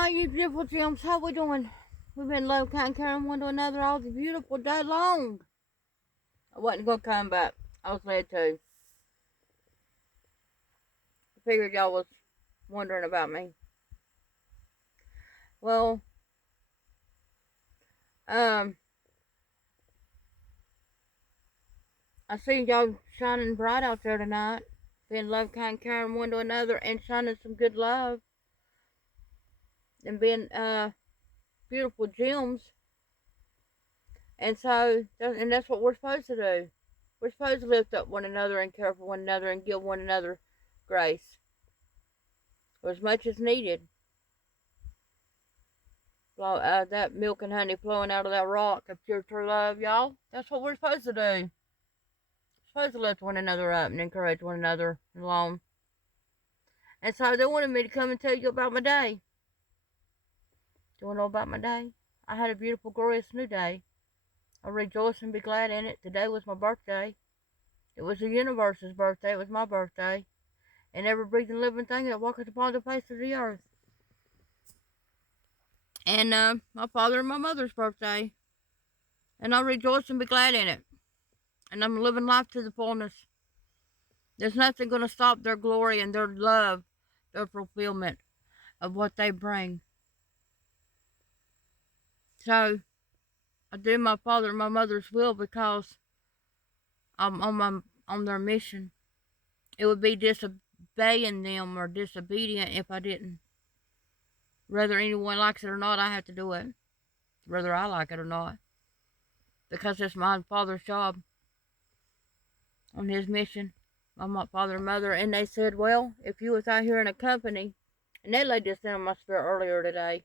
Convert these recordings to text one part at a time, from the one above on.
Hi, you beautiful gems. How we doing? We've been love, kind, caring one to another all the beautiful day long. I wasn't gonna come, but I was glad to. I figured y'all was wondering about me. Well, um, I see y'all shining bright out there tonight. Being love, kind, caring one to another and shining some good love. And being, beautiful gems. And so, and that's what we're supposed to do. We're supposed to lift up one another and care for one another and give one another grace. Or as much as needed. That milk and honey flowing out of that rock of pure true love, y'all. That's what we're supposed to do. We're supposed to lift one another up and encourage one another along. And so they wanted me to come and tell you about my day. Do you want to know about my day? I had a beautiful, glorious new day. I rejoice and be glad in it. Today was my birthday. It was the universe's birthday. It was my birthday. And every breathing living thing that walketh upon the face of the earth. And my father and my mother's birthday. And I rejoice and be glad in it. And I'm living life to the fullness. There's nothing going to stop their glory and their love, their fulfillment of what they bring. So I do my father and my mother's will because I'm on their mission. It would be disobeying them or disobedient if I didn't. Whether anyone likes it or not, I have to do it. Whether I like it or not. Because it's my father's job on his mission. My father and mother. And they said, well, if you was out here in a company, and they laid this down in my spirit earlier today.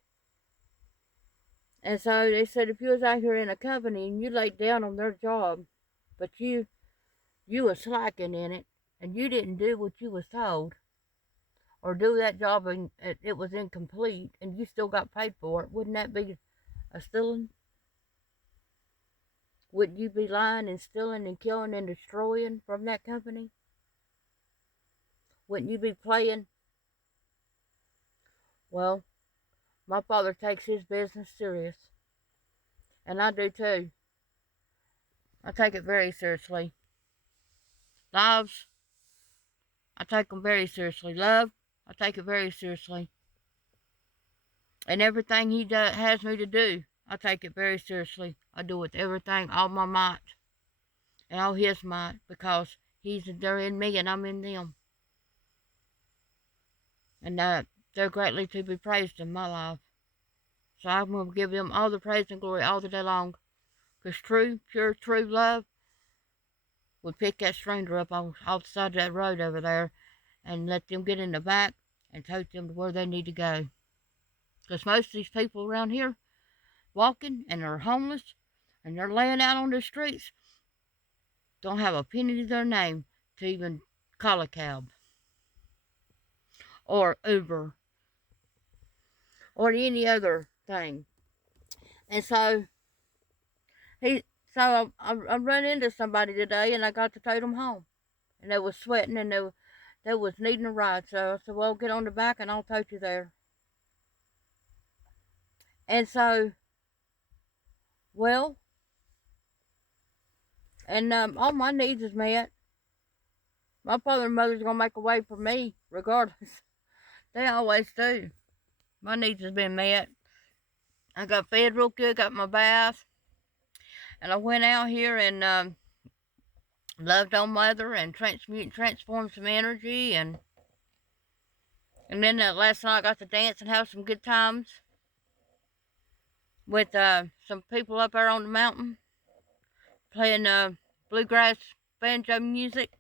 And so they said, if you was out here in a company and you laid down on their job, but you was slacking in it, and you didn't do what you was told, or do that job and it was incomplete, and you still got paid for it, wouldn't that be a stealing? Wouldn't you be lying and stealing and killing and destroying from that company? Wouldn't you be playing? Well, my father takes his business serious. And I do too. I take it very seriously. Lives, I take them very seriously. Love, I take it very seriously. And everything he has me to do, I take it very seriously. I do it with everything, all my might. And all his might, because they're in me and I'm in them. And they're greatly to be praised in my life. So I'm going to give them all the praise and glory all the day long. Because true, pure, true love would pick that stranger up off the side of that road over there and let them get in the back and take them to where they need to go. Because most of these people around here walking and they're homeless and they're laying out on the streets don't have a penny to their name to even call a cab or Uber or any other thing. And so I run into somebody today and I got to take them home. And they was sweating and they was needing a ride. So I said, well, get on the back and I'll take you there. And so, well, and all my needs is met. My father and mother's going to make a way for me regardless. They always do. My needs has been met. I got fed real good, got my bath. And I went out here and loved on mother and transformed some energy. And then last night I got to dance and have some good times with some people up there on the mountain playing bluegrass banjo music.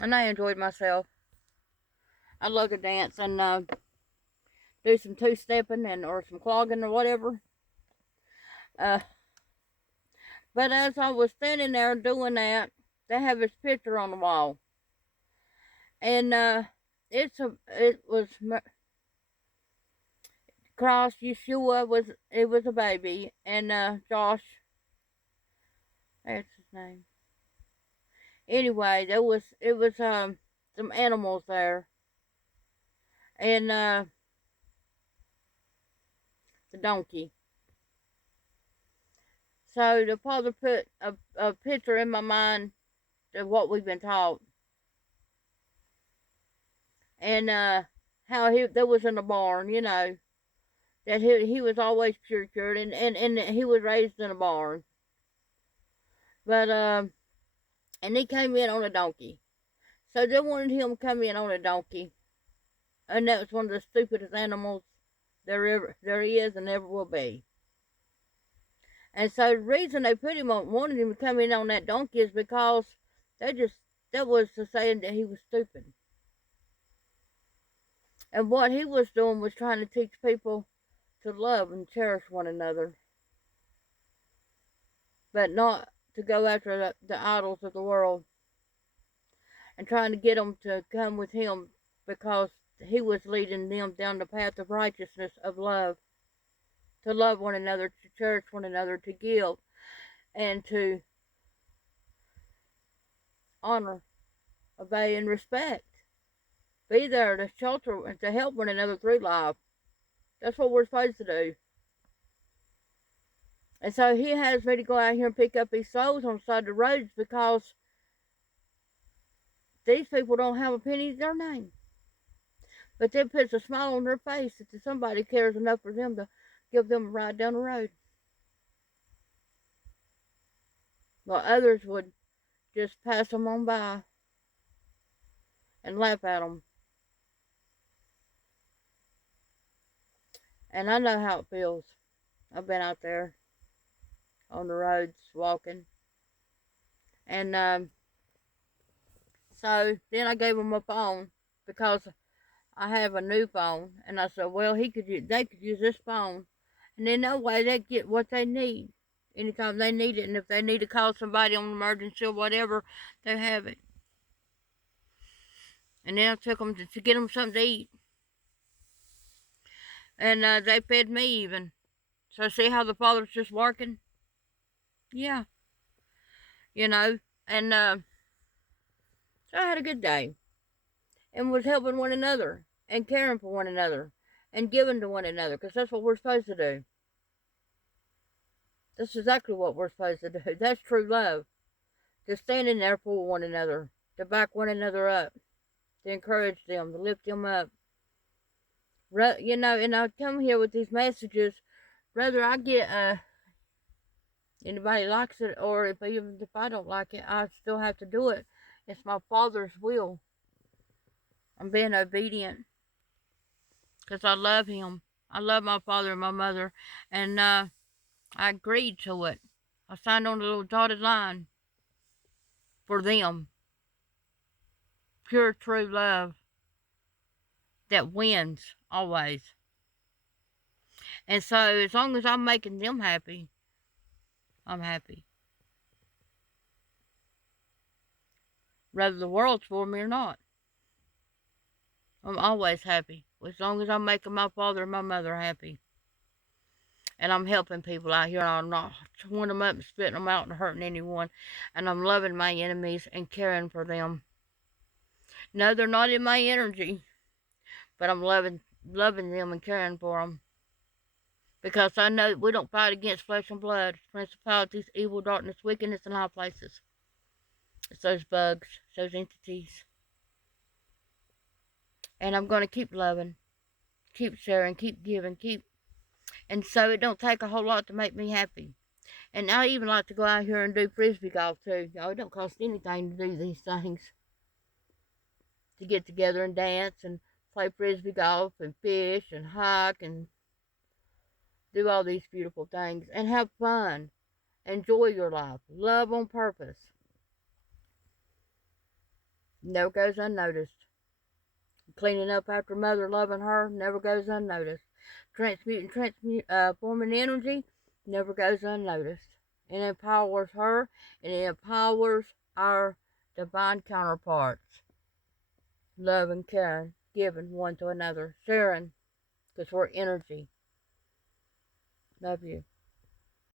And I enjoyed myself. I love to dance and do some two-stepping or some clogging or whatever. But as I was standing there doing that, they have this picture on the wall. And it was Christ Yeshua was a baby, and Josh, that's his name. Anyway, it was some animals there, and the donkey. So the Father put a picture in my mind of what we've been taught. And how that was in the barn, you know, that he was always cured, and he was raised in a barn. But and he came in on a donkey. So they wanted him to come in on a donkey, and that was one of the stupidest animals there is and ever will be. And so the reason they wanted him to come in on that donkey is because that was the saying that he was stupid. And what he was doing was trying to teach people to love and cherish one another, but not to go after the idols of the world, and trying to get them to come with him because he was leading them down the path of righteousness, of love, to love one another, to cherish one another, to give, and to honor, obey, and respect. Be there to shelter and to help one another through life. That's what we're supposed to do. And so he has me to go out here and pick up these souls on the side of the roads because these people don't have a penny to their name. But that puts a smile on their face that somebody cares enough for them to give them a ride down the road. While others would just pass them on by and laugh at them. And I know how it feels. I've been out there on the roads walking. And so then I gave him a phone because I have a new phone. And I said, well, they could use this phone. And then that way they get what they need anytime they need it. And if they need to call somebody on emergency or whatever, they have it. And then I took them to get them something to eat. And they fed me even. So see how the Father's just working? Yeah. You know, and so I had a good day. And was helping one another. And caring for one another. And giving to one another. Because that's what we're supposed to do. That's exactly what we're supposed to do. That's true love. To stand in there for one another. To back one another up. To encourage them. To lift them up. You know, and I come here with these messages. Whether I get anybody likes it, or even if I don't like it, I still have to do it. It's my Father's will. I'm being obedient because I love him. I love my father and my mother, and I agreed to it. I signed on the little dotted line for them. Pure, true love that wins always. And so as long as I'm making them happy, I'm happy. Whether the world's for me or not. I'm always happy. As long as I'm making my father and my mother happy. And I'm helping people out here. And I'm not chewing them up and spitting them out and hurting anyone. And I'm loving my enemies and caring for them. No, they're not in my energy. But I'm loving them and caring for them. Because I know we don't fight against flesh and blood. Principalities, evil, darkness, wickedness in high places. It's those bugs, those entities. And I'm going to keep loving, keep sharing, keep giving, and so it don't take a whole lot to make me happy. And I even like to go out here and do frisbee golf too. It don't cost anything to do these things. To get together and dance and play frisbee golf and fish and hike and do all these beautiful things and have fun. Enjoy your life. Love on purpose. Never goes unnoticed. Cleaning up after mother, loving her, never goes unnoticed. Transforming energy never goes unnoticed. It empowers her, and it empowers our divine counterparts. Loving, caring, giving one to another, sharing, because we're energy. Love you.